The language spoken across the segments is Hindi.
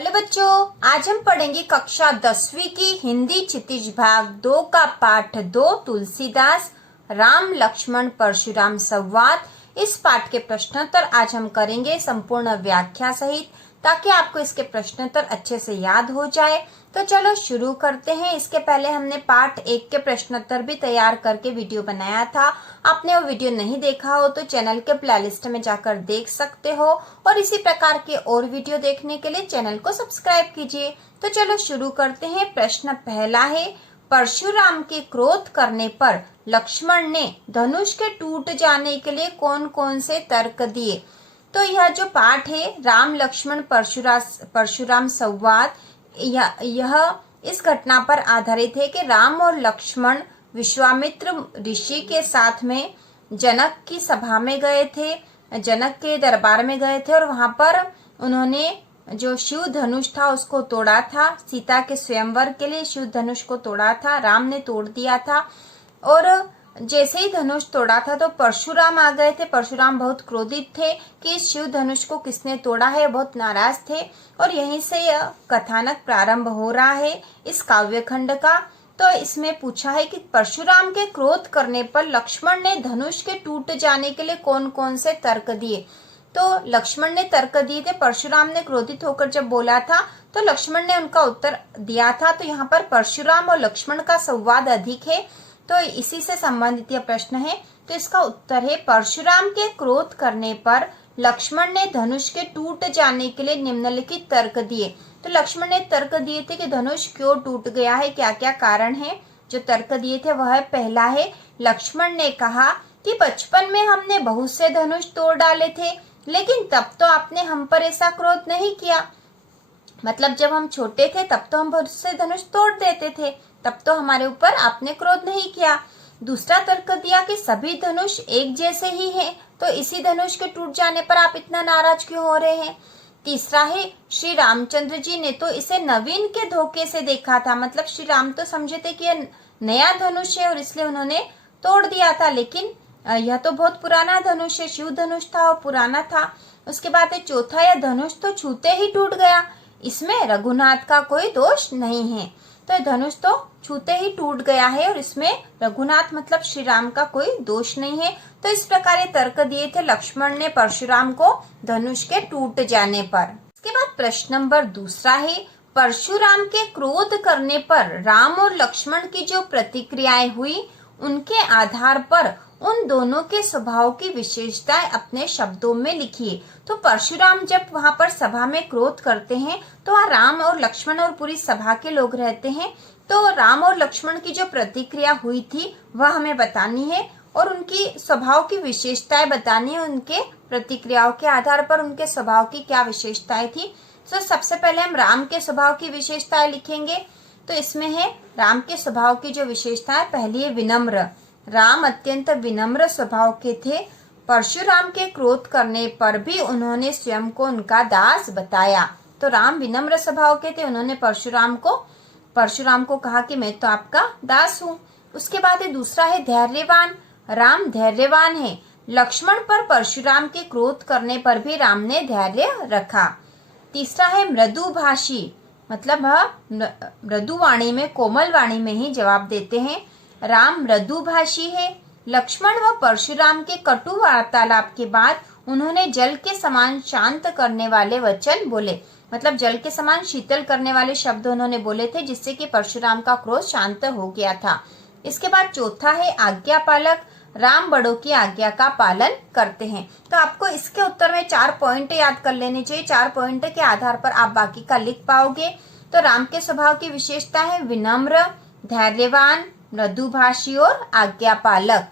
हेलो बच्चों, आज हम पढ़ेंगे कक्षा 10वीं की हिंदी क्षितिज भाग 2 का पाठ 2 तुलसीदास राम लक्ष्मण परशुराम संवाद। इस पाठ के प्रश्नोत्तर आज हम करेंगे संपूर्ण व्याख्या सहित, ताकि आपको इसके प्रश्नोत्तर अच्छे से याद हो जाए। तो चलो शुरू करते हैं। इसके पहले हमने पाठ 1 के प्रश्नोत्तर भी तैयार करके वीडियो बनाया था। आपने वो वीडियो नहीं देखा हो तो चैनल के प्लेलिस्ट में जाकर देख सकते हो, और इसी प्रकार के और वीडियो देखने के लिए चैनल को सब्सक्राइब कीजिए। तो चलो शुरू करते हैं। प्रश्न पहला है, परशुराम के क्रोध करने पर लक्ष्मण ने धनुष के टूट जाने के लिए कौन कौन से तर्क दिए। तो यह जो पाठ है राम लक्ष्मण परशुराम संवाद, यह इस घटना पर आधारित है कि राम और लक्ष्मण विश्वामित्र ऋषि के साथ में जनक की सभा में गए थे, जनक के दरबार में गए थे, और वहां पर उन्होंने जो शिव धनुष था उसको तोड़ा था। सीता के स्वयंवर के लिए शिव धनुष को तोड़ा था, राम ने तोड़ दिया था। और जैसे ही धनुष तोड़ा था तो परशुराम आ गए थे। परशुराम बहुत क्रोधित थे कि इस शिव धनुष को किसने तोड़ा है, बहुत नाराज थे। और यहीं से यह कथानक प्रारंभ हो रहा है इस काव्य खंड का। तो इसमें पूछा है कि परशुराम के क्रोध करने पर लक्ष्मण ने धनुष के टूट जाने के लिए कौन कौन से तर्क दिए। तो लक्ष्मण ने तर्क दिए थे। परशुराम ने क्रोधित होकर जब बोला था तो लक्ष्मण ने उनका उत्तर दिया था। तो यहाँ पर परशुराम और लक्ष्मण का संवाद अधिक है, तो इसी से संबंधित यह प्रश्न है। तो इसका उत्तर है, परशुराम के क्रोध करने पर लक्ष्मण ने धनुष के टूट जाने के लिए निम्नलिखित तर्क दिए। तो लक्ष्मण ने तर्क दिए थे कि धनुष क्यों टूट गया है, क्या क्या कारण है। जो तर्क दिए थे वह पहला है, लक्ष्मण ने कहा कि बचपन में हमने बहुत से धनुष तोड़ डाले थे, लेकिन तब तो आपने हम पर ऐसा क्रोध नहीं किया। मतलब जब हम छोटे थे तब तो हम बहुत से धनुष तोड़ देते थे, तब तो हमारे ऊपर आपने क्रोध नहीं किया। दूसरा तर्क दिया कि सभी धनुष एक जैसे ही हैं, तो इसी धनुष के टूट जाने पर आप इतना नाराज क्यों हो रहे हैं। तीसरा है, श्री रामचंद्र जी ने तो इसे नवीन के धोखे से देखा था। मतलब श्री राम तो समझे थे कि यह नया धनुष है और इसलिए उन्होंने तोड़ दिया था, लेकिन यह तो बहुत पुराना धनुष है, शिव धनुष था और पुराना था। उसके बाद है चौथा, यह धनुष तो छूते ही टूट गया, इसमें रघुनाथ का कोई दोष नहीं है। तो धनुष तो छूते ही टूट गया है और इसमें रघुनाथ मतलब श्री राम का कोई दोष नहीं है। तो इस प्रकार ये तर्क दिए थे लक्ष्मण ने परशुराम को धनुष के टूट जाने पर। इसके बाद प्रश्न नंबर दूसरा है, परशुराम के क्रोध करने पर राम और लक्ष्मण की जो प्रतिक्रियाएं हुई, उनके आधार पर उन दोनों के स्वभाव की विशेषताएं अपने शब्दों में लिखिए। तो परशुराम जब वहां पर सभा में क्रोध करते हैं तो वहाँ राम और लक्ष्मण और पूरी सभा के लोग रहते हैं। तो राम और लक्ष्मण की जो प्रतिक्रिया हुई थी वह हमें बतानी है, और उनकी स्वभाव की विशेषताएं बतानी है। उनके प्रतिक्रियाओं के आधार पर उनके स्वभाव की क्या विशेषताएं थी। तो सबसे पहले हम राम के स्वभाव की विशेषताएं लिखेंगे। तो इसमें है राम के स्वभाव की जो विशेषताएं, पहली है विनम्र। राम अत्यंत विनम्र स्वभाव के थे। परशुराम के क्रोध करने पर भी उन्होंने स्वयं को उनका दास बताया। तो राम विनम्र स्वभाव के थे, उन्होंने परशुराम को कहा कि मैं तो आपका दास हूँ। उसके बाद है दूसरा है धैर्यवान। राम धैर्यवान है। लक्ष्मण पर परशुराम के क्रोध करने पर भी राम ने धैर्य रखा। तीसरा है मृदुभाषी, मतलब मृदु वाणी में, कोमल वाणी में ही जवाब देते हैं। राम मृदुभाषी है। लक्ष्मण व परशुराम के कटु वार्तालाप के बाद उन्होंने जल के समान शांत करने वाले वचन बोले। मतलब जल के समान शीतल करने वाले शब्द उन्होंने बोले थे, जिससे कि परशुराम का क्रोध शांत हो गया था। इसके बाद चौथा है आज्ञा पालक। राम बड़ों की आज्ञा का पालन करते हैं। तो आपको इसके उत्तर में 4 पॉइंट याद कर लेने चाहिए। 4 पॉइंट के आधार पर आप बाकी का लिख पाओगे। तो राम के स्वभाव की विशेषता है विनम्र, धैर्यवान, मृदुभाषी और आज्ञा पालक।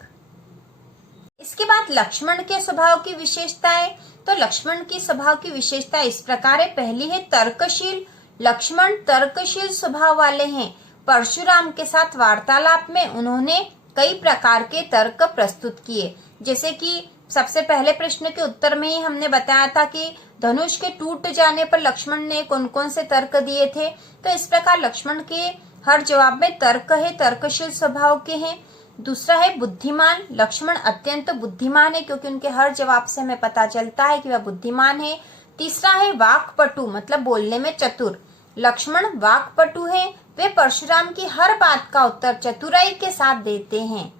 इसके बाद लक्ष्मण के स्वभाव की विशेषताएं। तो लक्ष्मण की स्वभाव की विशेषता इस प्रकार है, पहली है तर्कशील। लक्ष्मण तर्कशील स्वभाव वाले हैं। परशुराम के साथ वार्तालाप में उन्होंने कई प्रकार के तर्क प्रस्तुत किए। जैसे कि सबसे पहले प्रश्न के उत्तर में ही हमने बताया था कि धनुष के टूट जाने पर लक्ष्मण ने कौन कौन से तर्क दिए थे। तो इस प्रकार लक्ष्मण के हर जवाब में तर्क है, तर्कशील स्वभाव के हैं। दूसरा है बुद्धिमान। लक्ष्मण अत्यंत बुद्धिमान है, क्योंकि उनके हर जवाब से हमें पता चलता है कि वह बुद्धिमान है। तीसरा है वाक्पटु, मतलब बोलने में चतुर। लक्ष्मण वाक्पटु है, वे परशुराम की हर बात का उत्तर चतुराई के साथ देते हैं।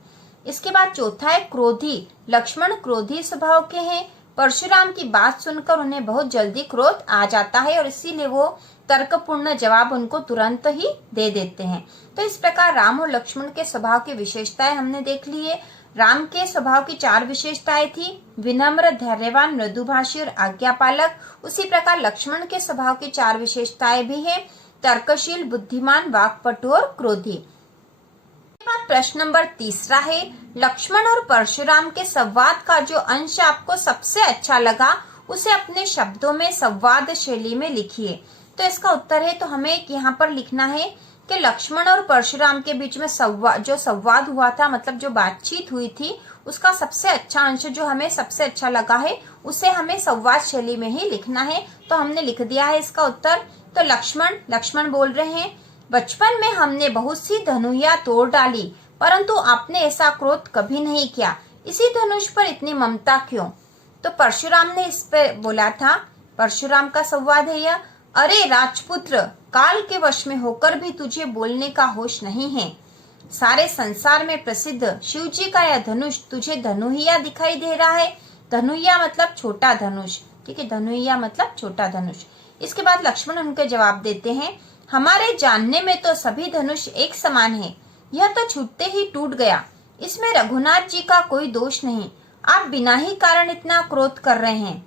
इसके बाद चौथा है क्रोधी, लक्ष्मण क्रोधी स्वभाव के हैं। परशुराम की बात सुनकर उन्हें बहुत जल्दी क्रोध आ जाता है और इसीलिए वो तर्कपूर्ण जवाब उनको तुरंत ही दे देते हैं। तो इस प्रकार राम और लक्ष्मण के स्वभाव की विशेषताएं हमने देख ली है। राम के स्वभाव की 4 विशेषताएं थी, विनम्र, धैर्यवान, मृदुभाषी और आज्ञापालक। उसी प्रकार लक्ष्मण के स्वभाव की 4 विशेषताएं भी है, तर्कशील, बुद्धिमान, वाक्पटु और क्रोधी। प्रश्न नंबर 3 है, लक्ष्मण और परशुराम के संवाद का जो अंश आपको सबसे अच्छा लगा उसे अपने शब्दों में संवाद शैली में लिखिए। तो इसका उत्तर है, तो हमें यहाँ पर लिखना है कि लक्ष्मण और परशुराम के बीच में जो संवाद हुआ था, मतलब जो बातचीत हुई थी, उसका सबसे अच्छा अंश जो हमें सबसे अच्छा लगा है उसे हमें संवाद शैली में ही लिखना है। तो हमने लिख दिया है इसका उत्तर। तो लक्ष्मण बोल रहे हैं, बचपन में हमने बहुत सी धनुइयां तोड़ डाली, परंतु आपने ऐसा क्रोध कभी नहीं किया, इसी धनुष पर इतनी ममता क्यों? तो परशुराम ने इस पे बोला था, परशुराम का संवाद है यह, अरे राजपुत्र, काल के वश में होकर भी तुझे बोलने का होश नहीं है। सारे संसार में प्रसिद्ध शिव जी का यह धनुष तुझे धनुइया दिखाई दे रहा है। धनुइया मतलब छोटा धनुष, ठीक है, धनुइया मतलब छोटा धनुष। इसके बाद लक्ष्मण उनके जवाब देते हैं, हमारे जानने में तो सभी धनुष एक समान है, यह तो छूटते ही टूट गया, इसमें रघुनाथ जी का कोई दोष नहीं, आप बिना ही कारण इतना क्रोध कर रहे हैं।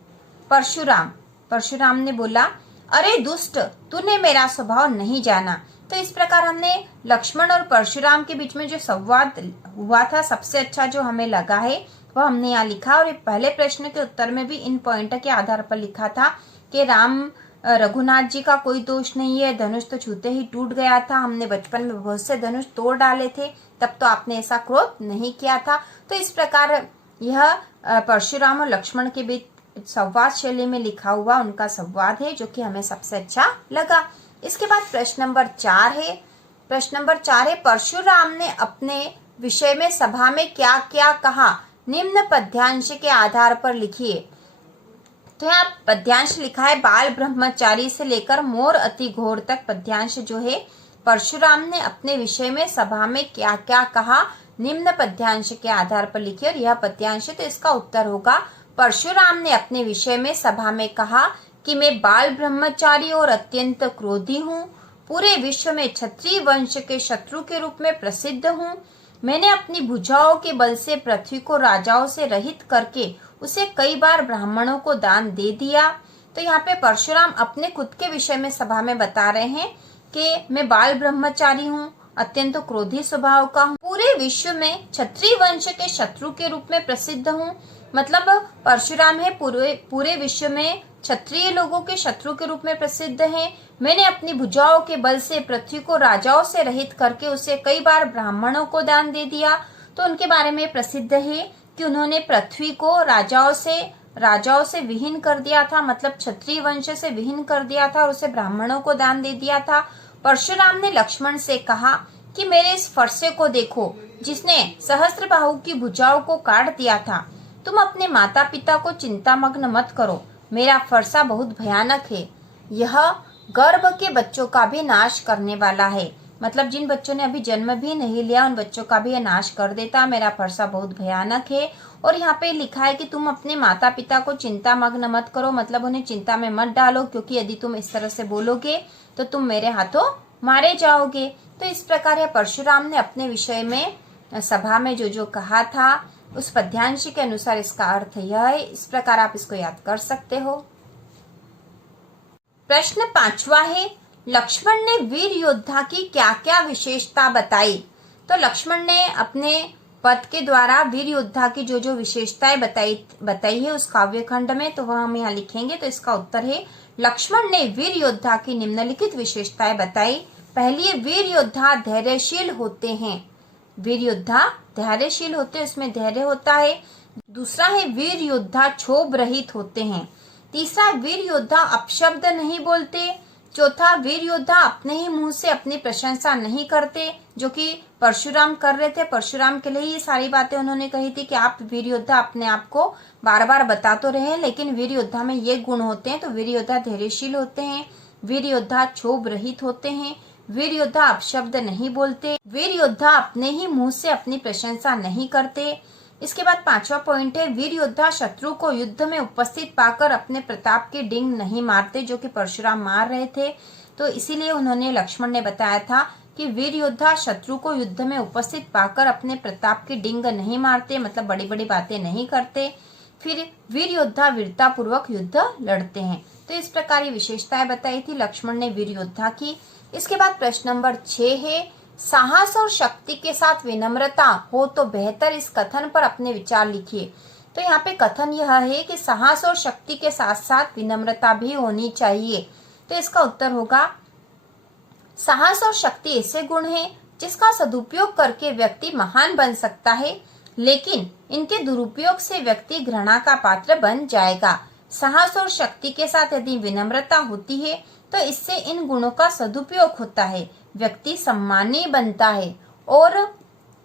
परशुराम ने बोला, अरे दुष्ट, तूने मेरा स्वभाव नहीं जाना। तो इस प्रकार हमने लक्ष्मण और परशुराम के बीच में जो संवाद हुआ था सबसे अच्छा जो हमें लगा है वह हमने यहाँ लिखा। और पहले प्रश्न के उत्तर में भी इन पॉइंट के आधार पर लिखा था कि रघुनाथ जी का कोई दोष नहीं है, धनुष तो छूते ही टूट गया था, हमने बचपन में बहुत से धनुष तोड़ डाले थे, तब तो आपने ऐसा क्रोध नहीं किया था। तो इस प्रकार यह परशुराम और लक्ष्मण के बीच संवाद शैली में लिखा हुआ उनका संवाद है जो कि हमें सबसे अच्छा लगा। इसके बाद प्रश्न नंबर 4 है, परशुराम ने अपने विषय में सभा में क्या क्या कहा, निम्न पद्यांश के आधार पर लिखिए। तो यहाँ पद्यांश लिखा है, बाल ब्रह्मचारी से लेकर मोर अति घोर तक पद्यांश जो है, परशुराम ने अपने विषय में सभा में क्या क्या कहा, निम्न पद्यांश के आधार पर लिखिए। और यह पद्यांश तो इसका उत्तर होगा, परशुराम ने अपने विषय में सभा में कहा कि मैं बाल ब्रह्मचारी और अत्यंत क्रोधी हूँ, पूरे विश्व में क्षत्रिय वंश के शत्रु के रूप में प्रसिद्ध हूँ। मैंने अपनी भुजाओं के बल से पृथ्वी को राजाओं से रहित करके उसे कई बार ब्राह्मणों को दान दे दिया। तो यहाँ पे परशुराम अपने खुद के विषय में सभा में बता रहे हैं कि मैं बाल ब्रह्मचारी हूँ, अत्यंत क्रोधी स्वभाव का हूँ, पूरे विश्व में क्षत्रिय वंश के शत्रु के रूप में प्रसिद्ध हूँ। मतलब परशुराम है पूरे विश्व में क्षत्रिय लोगों के शत्रु के रूप में प्रसिद्ध है। मैंने अपनी भुजाओं के बल से पृथ्वी को राजाओं से रहित करके उसे कई बार ब्राह्मणों को दान दे दिया। तो उनके बारे में प्रसिद्ध है कि उन्होंने पृथ्वी को राजाओं से विहीन कर दिया था, मतलब क्षत्रिय वंश से विहीन कर दिया था और उसे ब्राह्मणों को दान दे दिया था। परशुराम ने लक्ष्मण से कहा कि मेरे इस फरसे को देखो जिसने सहस्त्रबाहु की भुजाओं को काट दिया था। तुम अपने माता पिता को चिंतामग्न मत करो, मेरा फरसा बहुत भयानक है, यह गर्भ के बच्चों का भी नाश करने वाला है। मतलब जिन बच्चों ने अभी जन्म भी नहीं लिया उन बच्चों का भी यह नाश कर देता, मेरा फरसा बहुत भयानक है। और यहाँ पे लिखा है कि तुम अपने माता पिता को चिंता मग्न मत करो, मतलब उन्हें चिंता में मत डालो, क्योंकि यदि तुम इस तरह से बोलोगे तो तुम मेरे हाथों मारे जाओगे। तो इस प्रकार यह परशुराम ने अपने विषय में सभा में जो कहा था उस पद्यांश के अनुसार इसका अर्थ यह है। इस प्रकार आप इसको याद कर सकते हो। प्रश्न 5वां है, लक्ष्मण ने वीर योद्धा की क्या क्या विशेषता बताई। तो लक्ष्मण ने अपने पद के द्वारा वीर योद्धा की जो विशेषताएं बताई है उस काव्य खंड में, तो वह हम यहाँ लिखेंगे। तो इसका उत्तर है, लक्ष्मण ने वीर योद्धा की निम्नलिखित विशेषताएं बताई। पहली है, वीर योद्धा धैर्यशील होते हैं। वीर योद्धा धैर्यशील होते हैं, उसमें धैर्य होता है। दूसरा है, वीर योद्धा क्षोभ रहित होते हैं। तीसरा, वीर योद्धा अपशब्द नहीं बोलते। चौथा, वीर योद्धा अपने ही मुंह से अपनी प्रशंसा नहीं करते, जो कि परशुराम कर रहे थे। परशुराम के लिए ये सारी बातें उन्होंने कही थी कि आप वीर योद्धा अपने आप को बार बार बता तो रहे हैं, लेकिन वीर योद्धा में ये गुण होते हैं। तो वीर योद्धा धैर्यशील होते हैं, वीर योद्धा क्षोभ रहित होते हैं, वीर योद्धा अपशब्द नहीं बोलते, वीर योद्धा अपने ही मुंह से अपनी प्रशंसा नहीं करते। इसके बाद 5वां पॉइंट है, वीर योद्धा शत्रु को युद्ध में उपस्थित पाकर अपने प्रताप की डिंग नहीं मारते, जो कि परशुराम मार रहे थे। तो इसीलिए उन्होंने लक्ष्मण ने बताया था कि वीर योद्धा शत्रु को युद्ध में उपस्थित पाकर अपने प्रताप की डिंग नहीं मारते, मतलब बड़ी बड़ी बातें नहीं करते। फिर वीर योद्धा वीरता पूर्वक युद्ध लड़ते हैं। तो इस प्रकार ये विशेषताएं बताई थी लक्ष्मण ने वीर योद्धा की। इसके बाद प्रश्न नंबर 6 है, साहस और शक्ति के साथ विनम्रता हो तो बेहतर। इस कथन पर अपने विचार लिखिए। तो यहाँ पे कथन यह है कि साहस और शक्ति के साथ साथ विनम्रता भी होनी चाहिए। तो इसका उत्तर होगा, साहस और शक्ति ऐसे गुण हैं जिसका सदुपयोग करके व्यक्ति महान बन सकता है, लेकिन इनके दुरुपयोग से व्यक्ति घृणा का पात्र बन जाएगा। साहस और शक्ति के साथ यदि विनम्रता होती है तो इससे इन गुणों का सदुपयोग होता है, व्यक्ति सम्मानीय बनता है और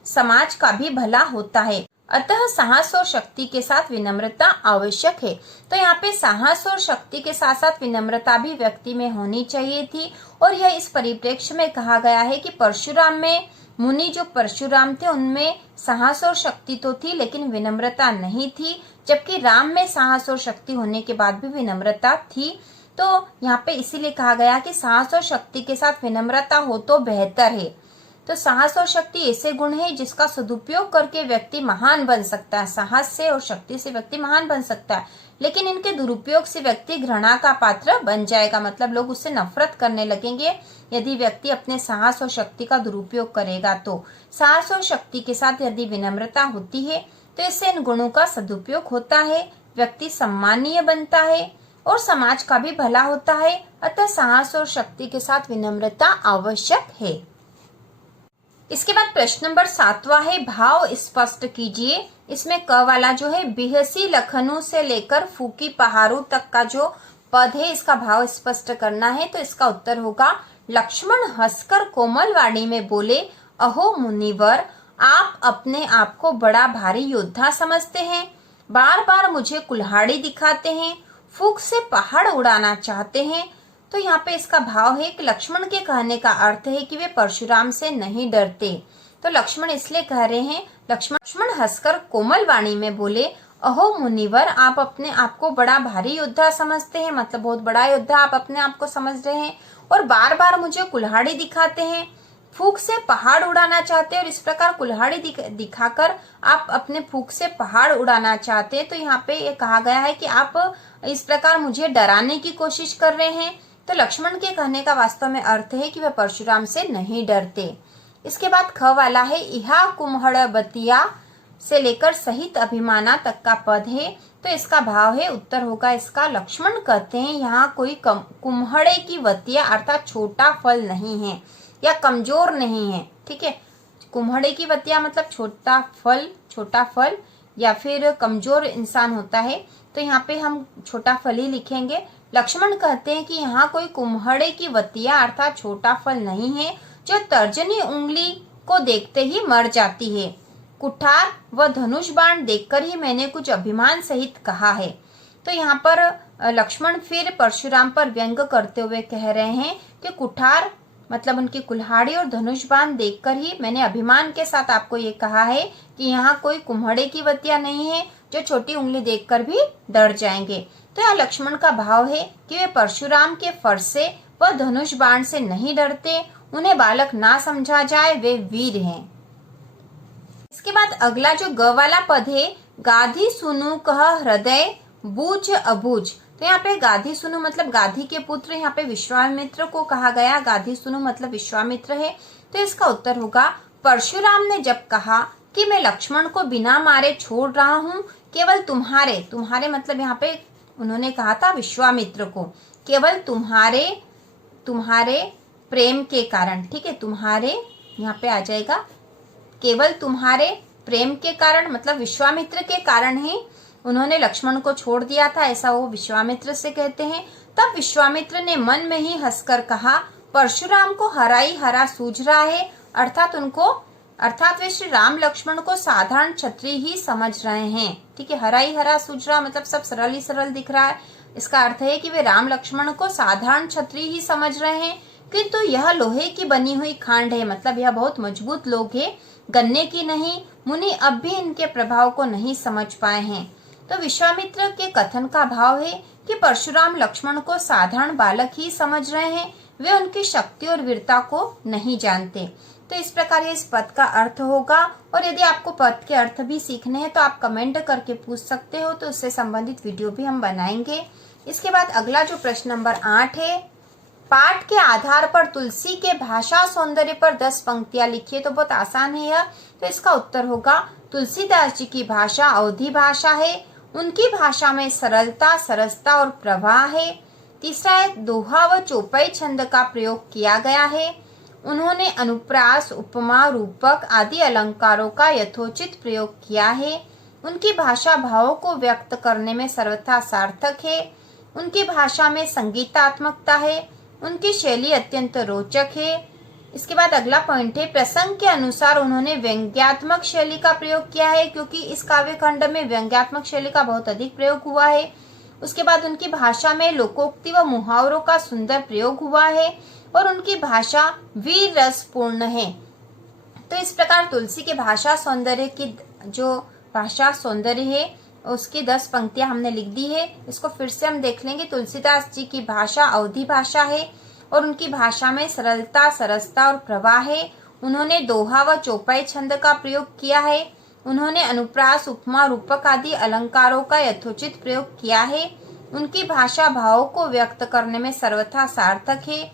समाज का भी भला होता है। अतः साहस और शक्ति के साथ विनम्रता आवश्यक है। तो यहाँ पे साहस और शक्ति के साथ साथ विनम्रता भी व्यक्ति में होनी चाहिए थी। और यह इस परिप्रेक्ष्य में कहा गया है कि परशुराम में, मुनि जो परशुराम थे उनमें साहस और शक्ति तो थी लेकिन विनम्रता नहीं थी, जबकि राम में साहस और शक्ति होने के बाद भी विनम्रता थी। तो यहाँ पे इसीलिए कहा गया कि साहस और शक्ति के साथ विनम्रता हो तो बेहतर है। तो साहस और शक्ति ऐसे गुण है जिसका सदुपयोग करके व्यक्ति महान बन सकता है। साहस से और शक्ति से व्यक्ति महान बन सकता है, लेकिन इनके दुरुपयोग से व्यक्ति घृणा का पात्र बन जाएगा, मतलब लोग उससे नफरत करने लगेंगे यदि व्यक्ति अपने साहस और शक्ति का दुरुपयोग करेगा। तो साहस और शक्ति के साथ यदि विनम्रता होती है तो इससे इन गुणों का सदुपयोग होता है, व्यक्ति सम्मानीय बनता है और समाज का भी भला होता है। अतः साहस और शक्ति के साथ विनम्रता आवश्यक है। इसके बाद प्रश्न नंबर 7वां है, भाव स्पष्ट कीजिए। इसमें क वाला जो है, बिहसी लखनऊ से लेकर फूकी पहाड़ों तक का जो पद है इसका भाव स्पष्ट करना है। तो इसका उत्तर होगा, लक्ष्मण हंसकर कोमल वाणी में बोले, अहो मुनिवर, आप अपने आप को बड़ा भारी योद्धा समझते हैं, बार बार मुझे कुल्हाड़ी दिखाते हैं, फूंक से पहाड़ उड़ाना चाहते हैं। तो यहाँ पे इसका भाव है कि लक्ष्मण के कहने का अर्थ है कि वे परशुराम से नहीं डरते। तो लक्ष्मण इसलिए कह रहे हैं, लक्ष्मण हंसकर कोमल वाणी में बोले, अहो मुनिवर, आप अपने आप को बड़ा भारी योद्धा समझते हैं, मतलब बहुत बड़ा योद्धा आप अपने आप को समझ रहे हैं, और बार बार मुझे कुल्हाड़ी दिखाते हैं, फूंक से पहाड़ उड़ाना चाहते हैं, और इस प्रकार कुल्हाड़ी दिखाकर आप अपने फूंक से पहाड़ उड़ाना चाहते हैं। तो यहाँ पे ये कहा गया है कि आप इस प्रकार मुझे डराने की कोशिश कर रहे हैं। तो लक्ष्मण के कहने का वास्तव में अर्थ है कि वह परशुराम से नहीं डरते। इसके बाद ख वाला है, इहा कुम्हड़ बतिया से लेकर सहित अभिमाना तक का पद है। तो इसका भाव है, उत्तर होगा इसका, लक्ष्मण कहते हैं यहाँ कोई कुम्हड़े की वतिया अर्थात छोटा फल नहीं है या कमजोर नहीं है। ठीक है, कुम्हड़े की वतिया मतलब छोटा फल या फिर कमजोर इंसान होता है। तो यहाँ पे हम छोटा फल ही लिखेंगे। लक्ष्मण कहते हैं कि यहाँ कोई कुम्हड़े की वतिया अर्थात छोटा फल नहीं है जो तर्जनी उंगली को देखते ही मर जाती है। कुठार व धनुष बाण देखकर ही मैंने कुछ अभिमान सहित कहा है। तो यहाँ पर लक्ष्मण फिर परशुराम पर व्यंग करते हुए कह रहे हैं कि कुठार मतलब उनकी कुल्हाड़ी और धनुष बाण देखकर ही मैंने अभिमान के साथ आपको ये कहा है कि यहाँ कोई कुम्हड़े की वतिया नहीं है जो छोटी उंगली देखकर भी डर जाएंगे। तो यहाँ लक्ष्मण का भाव है कि वे परशुराम के फरसे व धनुष बाण से नहीं डरते, उन्हें बालक ना समझा जाए, वे वीर हैं। इसके बाद अगला जो ग वाला पद है, गाधी सुनु कह हृदय बूझ अबूझ। तो यहाँ पे गाधी सुनु मतलब गाधी के पुत्र, यहाँ पे विश्वामित्र को कहा गया, गाधी सुनु मतलब विश्वामित्र है। तो इसका उत्तर होगा, परशुराम ने जब कहा कि मैं लक्ष्मण को बिना मारे छोड़ रहा हूँ, केवल तुम्हारे मतलब यहाँ पे उन्होंने कहा था विश्वामित्र को, केवल तुम्हारे प्रेम के कारण। ठीक है, तुम्हारे यहाँ पे आ जाएगा, केवल तुम्हारे प्रेम के कारण मतलब विश्वामित्र के कारण ही उन्होंने लक्ष्मण को छोड़ दिया था, ऐसा वो विश्वामित्र से कहते हैं। तब विश्वामित्र ने मन में ही हंसकर कहा, परशुराम को हरा ही हरा सूझ रहा है। अर्थात वे श्री राम लक्ष्मण को साधारण क्षत्रिय ही समझ रहे हैं। ठीक है, हरा ही हरा सूझ रहा मतलब सब सरल ही सरल दिख रहा है। इसका अर्थ है कि वे राम लक्ष्मण को साधारण क्षत्रिय ही समझ रहे हैं, किंतु यह लोहे की बनी हुई खांड है, मतलब यह बहुत मजबूत लोग है, गन्ने की नहीं। मुनि अब भी इनके प्रभाव को नहीं समझ पाए हैं। तो विश्वामित्र के कथन का भाव है कि परशुराम लक्ष्मण को साधारण बालक ही समझ रहे हैं, वे उनकी शक्ति और वीरता को नहीं जानते। तो इस प्रकार इस पद का अर्थ होगा। और यदि आपको पद के अर्थ भी सीखने हैं तो आप कमेंट करके पूछ सकते हो, तो उससे संबंधित वीडियो भी हम बनाएंगे। इसके बाद अगला जो प्रश्न नंबर 8 है, पाठ के आधार पर तुलसी के भाषा सौंदर्य पर 10 पंक्तियां लिखिए। तो बहुत आसान है यह। तो इसका उत्तर होगा, तुलसीदास जी की भाषा अवधी भाषा है, उनकी भाषा में सरलता, सरसता और प्रवाह है। तीसरा है, दोहा व चौपाई छंद का प्रयोग किया गया है। उन्होंने अनुप्रास, उपमा, रूपक आदि अलंकारों का यथोचित प्रयोग किया है। उनकी भाषा भावों को व्यक्त करने में सर्वथा सार्थक है। उनकी भाषा में संगीतात्मकता है। उनकी शैली अत्यंत रोचक है। इसके बाद अगला पॉइंट है, प्रसंग के अनुसार उन्होंने व्यंग्यात्मक शैली का प्रयोग किया है, क्योंकि इस काव्य खंड में व्यंग्यात्मक शैली का बहुत अधिक प्रयोग हुआ है। उसके बाद उनकी भाषा में लोकोक्ति व मुहावरों का सुंदर प्रयोग हुआ है और उनकी भाषा वीर रसपूर्ण है। तो इस प्रकार तुलसी के भाषा सौंदर्य की जो भाषा सौंदर्य है उसकी 10 पंक्तियां हमने लिख दी है। इसको फिर से हम देख लेंगे। तुलसीदास जी की भाषा अवधी भाषा है और उनकी भाषा में सरलता, सरसता और प्रवाह है। उन्होंने दोहा व चौपाई छंद का प्रयोग किया है। उन्होंने अनुप्रास, उपमा, रूपक आदि अलंकारों का यथोचित प्रयोग किया है। उनकी भाषा भावों को व्यक्त करने में सर्वथा सार्थक है।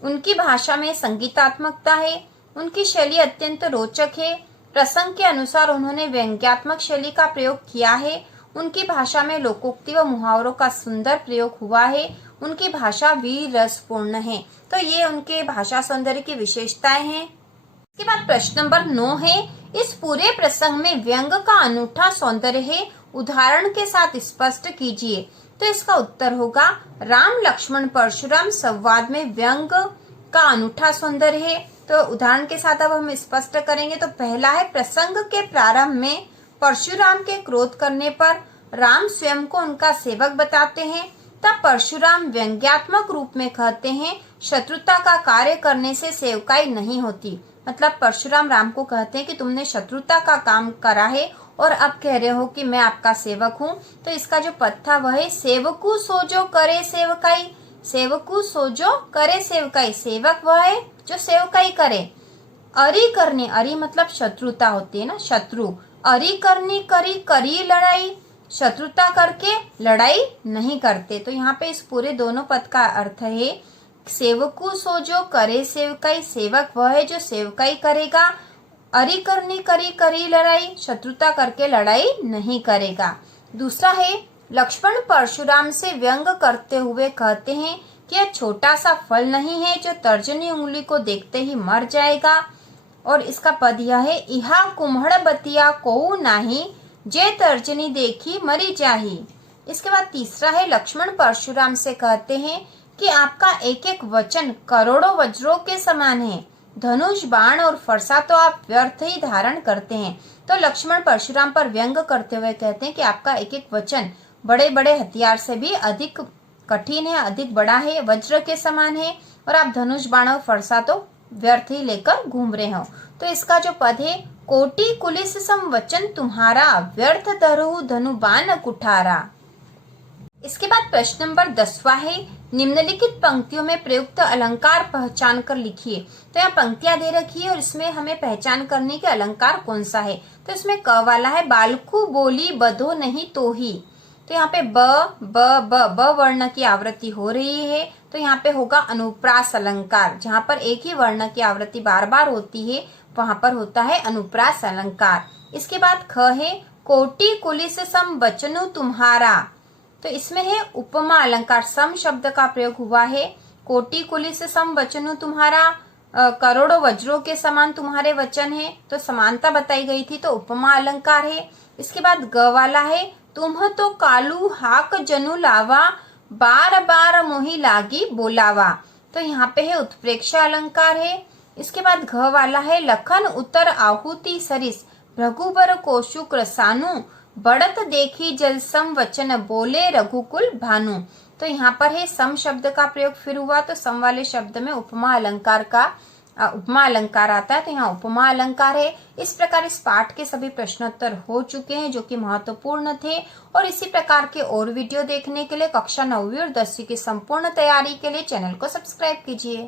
उनकी भाषा में संगीतात्मकता है। उनकी शैली अत्यंत रोचक है। प्रसंग के अनुसार उन्होंने व्यंग्यात्मक शैली का प्रयोग किया है। उनकी भाषा में लोकोक्ति व मुहावरों का सुंदर प्रयोग हुआ है। उनकी भाषा वीर रसपूर्ण है। तो ये उनके भाषा सौंदर्य की विशेषताएं हैं। इसके बाद प्रश्न नंबर 9 है, इस पूरे प्रसंग में व्यंग का अनूठा सौंदर्य है, उदाहरण के साथ स्पष्ट कीजिए। तो इसका उत्तर होगा, राम लक्ष्मण परशुराम संवाद में व्यंग का अनूठा सौंदर्य है। तो उदाहरण के साथ अब हम स्पष्ट करेंगे। तो पहला है, प्रसंग के प्रारंभ में परशुराम के क्रोध करने पर राम स्वयं को उनका सेवक बताते हैं। तब परशुराम व्यंग्यात्मक रूप में कहते हैं, शत्रुता का कार्य करने से सेवकाई नहीं होती। मतलब परशुराम राम को कहते हैं कि तुमने शत्रुता का काम करा है और अब कह रहे हो कि मैं आपका सेवक हूँ। तो इसका जो पद था वह है, सेवकू सोजो करे सेवकाई। सेवकू सोजो करे सेवकाई, सेवक वह है जो सेवकाई करे। अरी करनी, अरी मतलब शत्रुता होती है ना, शत्रु। अरी करनी करी करी लड़ाई, शत्रुता करके लड़ाई नहीं करते। तो यहाँ पे इस पूरे दोनों पद का अर्थ है, सेवकू सोजो करे सेवकाई, सेवक वह है जो सेवकाई करेगा। अरी करनी करी करी लड़ाई, शत्रुता करके लड़ाई नहीं करेगा। दूसरा है, लक्ष्मण परशुराम से व्यंग करते हुए कहते हैं कि यह छोटा सा फल नहीं है जो तर्जनी उंगली को देखते ही मर जाएगा। और इसका पद यह है, इहा कुम्हड़ बतिया कोऊ नाही, जे तर्जनी देखी मरी जाही। इसके बाद तीसरा है, लक्ष्मण परशुराम से कहते हैं कि आपका एक एक वचन करोड़ों वज्रों के समान है। धनुष, बाण और फरसा तो आप व्यर्थ ही धारण करते हैं। तो लक्ष्मण परशुराम पर व्यंग करते हुए कहते हैं कि आपका एक एक वचन बड़े बड़े हथियार से भी अधिक कठिन है, अधिक बड़ा है, वज्र के समान है, और आप धनुष, बाण और फरसा तो व्यर्थ ही लेकर घूम रहे हो। तो इसका जो पद है, कोटि कुलिस सम वचन तुम्हारा, व्यर्थ धरहु धनु बाण कुठारा। इसके बाद प्रश्न नंबर 10वां है, निम्नलिखित पंक्तियों में प्रयुक्त अलंकार पहचान कर लिखिए। तो यहाँ पंक्तियां दे रखी है और इसमें हमें पहचान करने के अलंकार कौन सा है। तो इसमें क वाला है, बालकू बोली बधो नहीं तो ही। तो यहाँ पे ब वर्ण की आवृत्ति हो रही है। तो यहाँ पे होगा अनुप्रास अलंकार। जहाँ पर एक ही वर्ण की आवृत्ति बार बार होती है वहां पर होता है अनुप्रास अलंकार। इसके बाद ख है, कोटि कुलिस सम बचनु तुम्हारा। तो इसमें है उपमा अलंकार, सम शब्द का प्रयोग हुआ है। कोटि कुलिस सम वचनु तुम्हारा, करोड़ों वज्रों के समान तुम्हारे वचन है। तो समानता बताई गई थी, तो उपमा अलंकार है। इसके बाद ग वाला है, तुम तो कालू हाक जनु लावा, बार बार मोही लागी बोलावा। तो यहाँ पे है उत्प्रेक्षा अलंकार है। इसके बाद घ वाला है लखन उतर आहुति सरिस भृगुबर कोशुक रसानु बढ़त देखी जल सम वचन बोले रघुकुल भानु। तो यहाँ पर है सम शब्द का प्रयोग फिर हुआ, तो सम वाले शब्द में उपमा अलंकार आता है, तो यहाँ उपमा अलंकार है। इस प्रकार इस पाठ के सभी प्रश्नोत्तर हो चुके हैं जो कि महत्वपूर्ण थे। और इसी प्रकार के और वीडियो देखने के लिए कक्षा 9वीं और 10वीं की संपूर्ण तैयारी के लिए चैनल को सब्सक्राइब कीजिए।